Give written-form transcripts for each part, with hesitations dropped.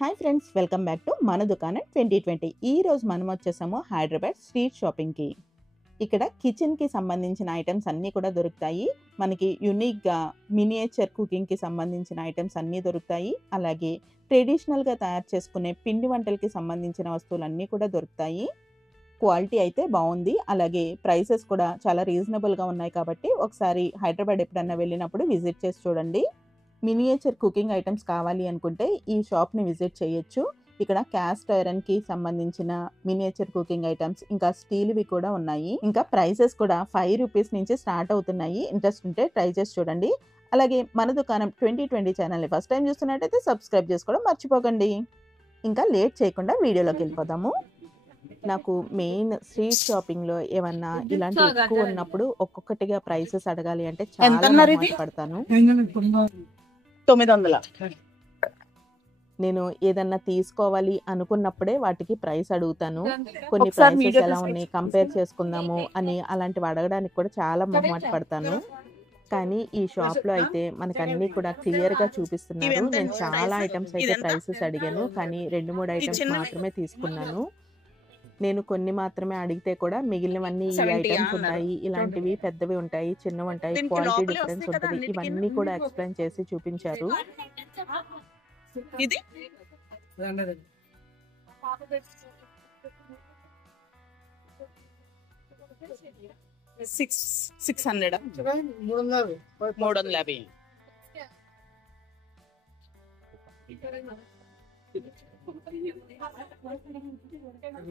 Hi friends, welcome back to మన దుకాణం 2020. ఈ రోజు మనం వచ్చేసాము హైదరాబాద్ స్ట్రీట్ షాపింగ్కి. ఇక్కడ కిచెన్కి సంబంధించిన ఐటమ్స్ అన్నీ కూడా దొరుకుతాయి. మనకి యూనిక్గా మినియేచర్ కుకింగ్కి సంబంధించిన ఐటమ్స్ అన్నీ దొరుకుతాయి. అలాగే ట్రెడిషనల్గా తయారు చేసుకునే పిండి వంటలకి సంబంధించిన వస్తువులన్నీ కూడా దొరుకుతాయి. క్వాలిటీ అయితే బాగుంది. అలాగే ప్రైసెస్ కూడా చాలా రీజనబుల్గా ఉన్నాయి. కాబట్టి ఒకసారి హైదరాబాద్ ఎప్పుడన్నా వెళ్ళినప్పుడు విజిట్ చేసి చూడండి. మినియేచర్ కుకింగ్ ఐటమ్స్ కావాలి అనుకుంటే ఈ షాప్ని విజిట్ చేయొచ్చు. ఇక్కడ క్యాస్ట్ ఐరన్కి సంబంధించిన మినియేచర్ కుకింగ్ ఐటమ్స్, ఇంకా స్టీల్వి కూడా ఉన్నాయి. ఇంకా ప్రైసెస్ కూడా 5 రూపీస్ నుంచి స్టార్ట్ అవుతున్నాయి. ఇంట్రెస్ట్ ఉంటే ట్రై చేసి చూడండి. అలాగే మన దుకాణం 2020 ఛానల్ని ఫస్ట్ టైం చూస్తున్నట్టయితే సబ్స్క్రైబ్ చేసుకోవడం మర్చిపోకండి. ఇంకా లేట్ చేయకుండా వీడియోలోకి వెళ్ళిపోదాము. నాకు మెయిన్ స్ట్రీట్ షాపింగ్లో ఏమన్నా ఇలాంటి ఎక్కువ ఉన్నప్పుడు ఒక్కొక్కటిగా ప్రైసెస్ అడగాలి అంటే చాలా పడతాను. 900. నేను ఏదన్నా తీసుకోవాలి అనుకున్నప్పుడే వాటికి ప్రైస్ అడుగుతాను. కొన్ని ప్రైసెస్ ఎలా ఉన్నాయి కంపేర్ చేసుకుందాము అని అలాంటివి అడగడానికి కూడా చాలా మొహమాట పడతాను. కానీ ఈ షాప్లో అయితే మనకు అన్నీ కూడా క్లియర్గా చూపిస్తున్నారు. నేను చాలా ఐటమ్స్ అయితే ప్రైసెస్ అడిగాను, కానీ 2-3 ఐటమ్స్ మాత్రమే తీసుకున్నాను. నేను కొన్ని మాత్రమే అడిగితే కూడా మిగిలినవన్నీ ఈ ఐటమ్స్ ఉన్నాయి, ఇలాంటివి పెద్దవి ఉంటాయి, చిన్నవి ఉంటాయి, క్వాలిటీ డిఫరెన్స్ ఉంటుంది, ఇవన్నీ కూడా ఎక్స్ప్లెయిన్ చేసి చూపించారు. ఇది 600. 350.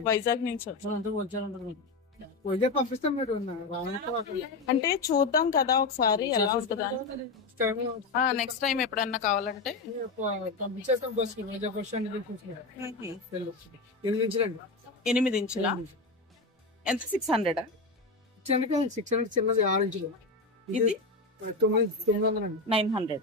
వైజాగ్ నుంచి పంపిస్తాం. మీరు అంటే చూద్దాం కదా ఒకసారి ఎలా ఉంటుందా. నెక్స్ట్ టైం ఎప్పుడన్నా కావాలంటే పంపించేస్తాం. బస్ వైజాగ్ బస్ స్టాండ్ 8 ఇంచులా ఎంత? 600. 600 చిన్నది 6 ఇంచులు. ఇది 900 అండి. 900.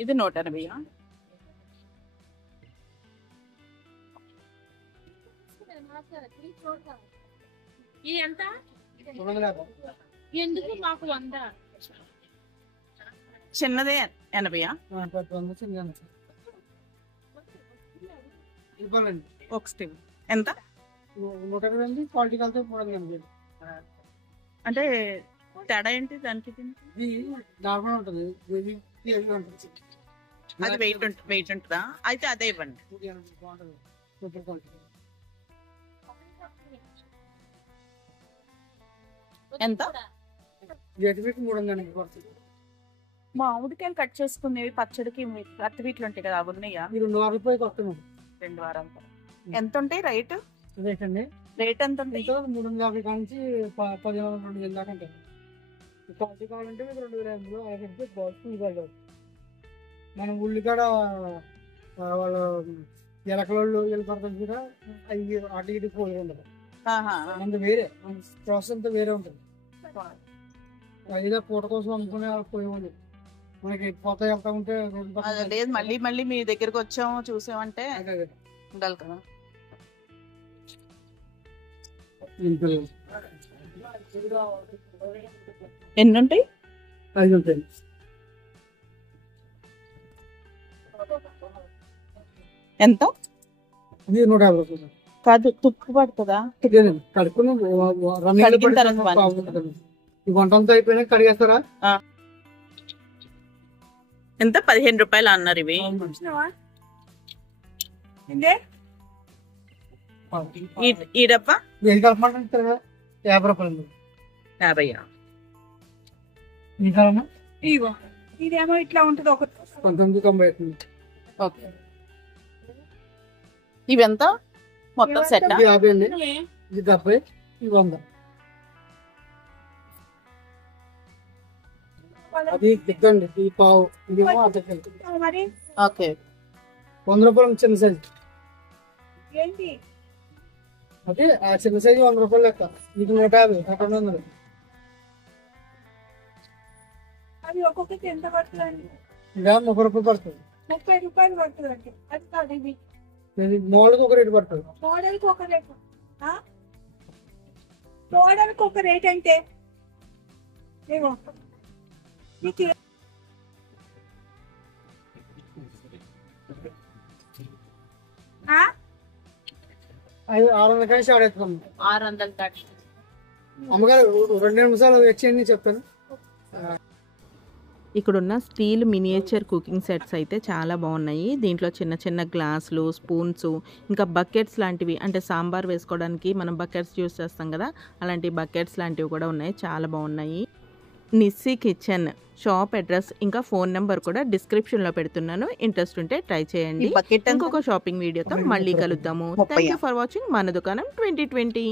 ఇది 180. ఎంత? ఎందుకు మాకు 100? చిన్నదే 80. ఇవ్వాలండి ఒక స్టీమ్ ఎంత? 180 అండి. క్వాలిటీ కలితే 380. అంటే తేడా ఏంటి దానికి? ఇది నార్మల్ ఉంటుంది, అది వెయిట్ ఉంటుందా? అయితే అదే ఇవ్వండి. ఎంత? 300. మామిడికాయలు కట్ చేసుకునేవి పచ్చడికి అత్తి వీటిలు ఉంటాయి కదా, అవి ఉన్నాయా? 2 రూపాయలకి వస్తున్నాం. 2 వారాలు. ఎంత ఉంటాయి రైట్? రేట్ ఎంత ఉంది? 350 కానించి 1500-2000 దాకా ఉంటాయి. క్వాలిటీ కావాలంటే మీకు 2500 మనం ఉల్లికాడ వాళ్ళు ఎలకలోళ్ళు వెళ్ళిపడతారు కూడా అవి అటు ఇటు పోయి ఉండదు. అంత వేరే ప్రాసెస్ అంతా వేరే ఉంటుంది. అదిగా పూట కోసం అనుకునే పోయేవాళ్ళు మనకి పోతా వెళ్తా ఉంటే లేదు. మళ్ళీ మీ దగ్గరకు వచ్చాము చూసామంటే ఉండాలి కదా. ఎన్ని ఉంటాయి? 5 ఉంటాయి. ఎంత? 150 రూపాయలు. కాదు, తుప్పు పడుతుందా? కడుక్కుని ఈ వంటంతా అయిపోయినా కడిగేస్తారా? ఎంత? 15 రూపాయలు అన్నారు ఇవి. ఈ డబ్బా 1000 కలపమంటారా? 50 రూపాయలు. 50. ఇదేమో ఇట్లా ఉంటుంది. 1990. ఓకే. ఇవెంత మొత్తం సెట్? 50 అండి. ఇది 70, ఇది 100. అది దిగ్గండి. ఈ పావు ఇదేమో అద్దెకి. ఓకే. 100 రూపాయలు చిన్న సైజు. ఏంటి అదే ఆ చిన్న సైజు 100 రూపాయలు లెక్క. ఇది 150, 200. అది ఒక్కొక్కటి ఎంత పడుతుందండి? ఇలా 30 రూపాయలు పడుతుంది. 30 రూపాయలు పడుతుందండి. అది కాదు, ఇవి మోడల్కి ఒక రేటు పడుతుంది. మోడల్కి ఒక రేటు. మోడల్కి ఒక రేట్ అంటే ఏమో నీకు ఆ? 600 కానీ స్టార్ట్ అవుతుంది 600 దాటి అమ్మగారు 2 నిమిషాలు ఎక్స్చేంజ్ చెప్తాను. ఇక్కడున్న స్టీల్ మినియేచర్ కుకింగ్ సెట్స్ అయితే చాలా బాగున్నాయి. దీంట్లో చిన్న చిన్న గ్లాసులు, స్పూన్స్, ఇంకా బకెట్స్ లాంటివి, అంటే సాంబార్ వేసుకోవడానికి మనం బకెట్స్ యూస్ చేస్తాం కదా, అలాంటి బకెట్స్ లాంటివి కూడా ఉన్నాయి. చాలా బాగున్నాయి. నిస్సీ కిచెన్ షాప్ అడ్రస్ ఇంకా ఫోన్ నెంబర్ కూడా డిస్క్రిప్షన్లో పెడుతున్నాను. ఇంట్రెస్ట్ ఉంటే ట్రై చేయండి. ఇంకొక షాపింగ్ వీడియోతో మళ్ళీ కలుద్దాము. థ్యాంక్ యూ ఫర్ వాచింగ్ మన దుకాణం 2020.